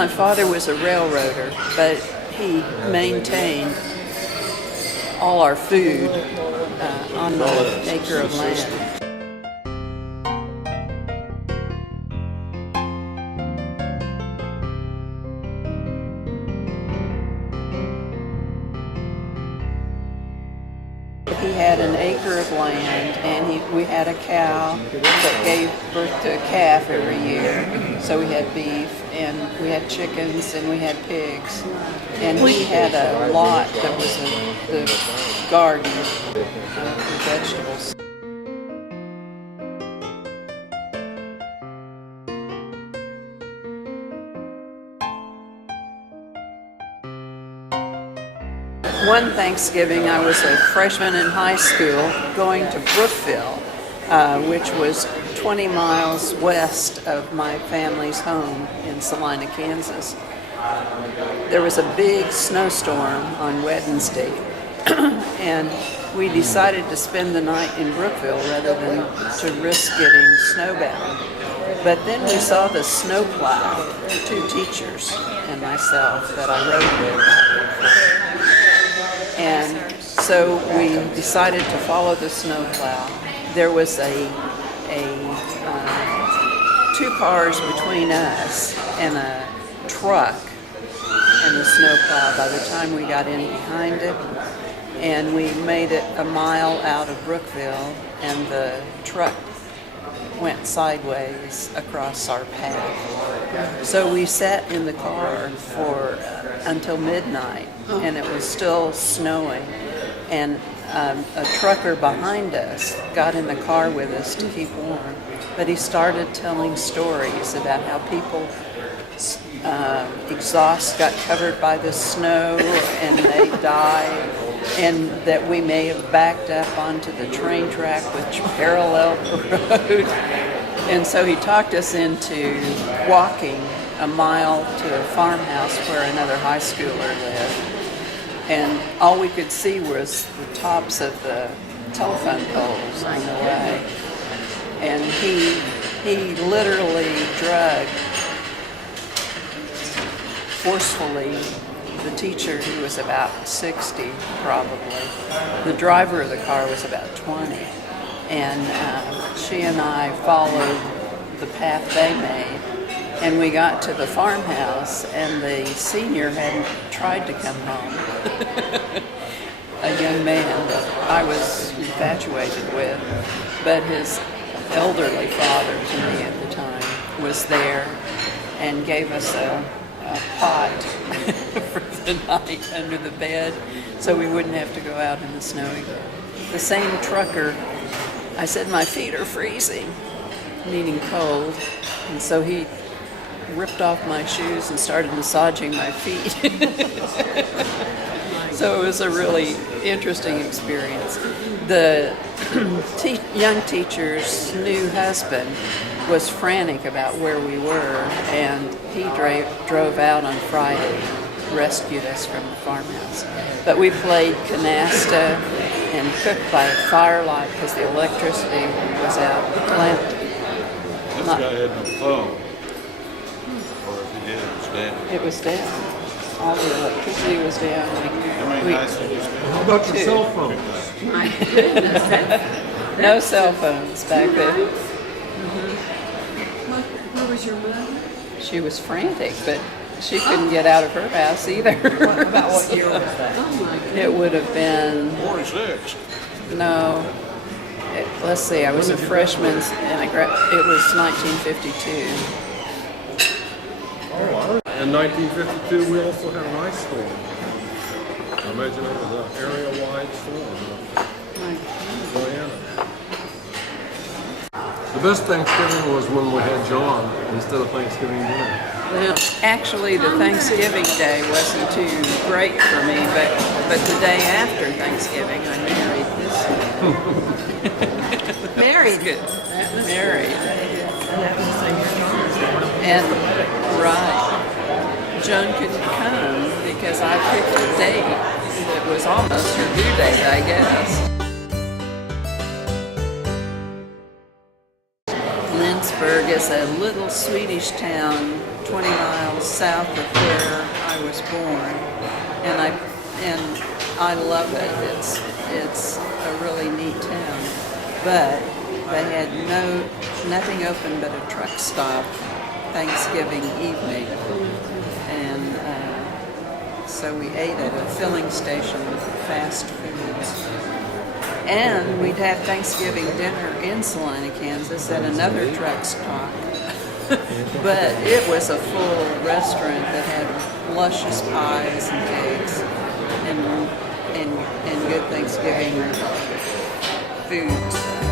my father was a railroader, but he maintained all our food on the acre of land. He had an acre of land, and we had a cow that gave birth to a calf every year. So we had beef, and we had chickens, and we had pigs. And he had a lot that was the garden for vegetables. One Thanksgiving, I was a freshman in high school going to Brookville, which was 20 miles west of my family's home in Salina, Kansas. There was a big snowstorm on Wednesday, and we decided to spend the night in Brookville rather than to risk getting snowbound. But then we saw the snowplow, 2 teachers and myself that I rode with. And so we decided to follow the snowplow. There was 2 cars between us and a truck and the snowplow by the time we got in behind it. And we made it a mile out of Brookville, and the truck went sideways across our path. So we sat in the car for until midnight, and it was still snowing. And a trucker behind us got in the car with us to keep warm, but he started telling stories about how people exhaust got covered by the snow and they died, and that we may have backed up onto the train track which paralleled the road. And so he talked us into walking a mile to a farmhouse where another high schooler lived. And all we could see was the tops of the telephone poles on the way. And he literally drugged forcefully the teacher, who was about 60 probably. The driver of the car was about 20. And she and I followed the path they made. And we got to the farmhouse, and the senior hadn't tried to come home. A young man that I was infatuated with, but his elderly father to me at the time was there and gave us a pot for the night under the bed so we wouldn't have to go out in the snow again. The same trucker, I said, "My feet are freezing," meaning cold, and so he ripped off my shoes and started massaging my feet. So it was a really interesting experience. The young teacher's new husband was frantic about where we were, and he drove out on Friday and rescued us from the farmhouse. But we played canasta and cooked by firelight because the electricity was out. This guy had no phone. Or if he did, it was down. It was down. All the electricity was down. How about your cell phones? My goodness. No cell phones back then. Where was your mother? She was frantic, but she couldn't get out of her house either. About what year was that? Oh my goodness. It would have been, 46. no, let's see, I was a freshman and it was 1952. In 1952, we also had an ice storm. I imagine it was an area-wide storm. Royanna. The best Thanksgiving was when we had John instead of Thanksgiving dinner. Well, actually, the Thanksgiving day wasn't too great for me, but the day after Thanksgiving, I married this one. Married? Good. That was Married. And that was the same year John was born. And, right. Joan couldn't come because I picked a date that was almost her due date, I guess. Lynn's Fredericksburg is a little Swedish town 20 miles south of where I was born, and I love it. It's a really neat town, but they had nothing open but a truck stop Thanksgiving evening, and so we ate at a filling station with fast foods. And we'd have Thanksgiving dinner in Salina, Kansas at another truck stop. But it was a full restaurant that had luscious pies and cakes and good Thanksgiving foods.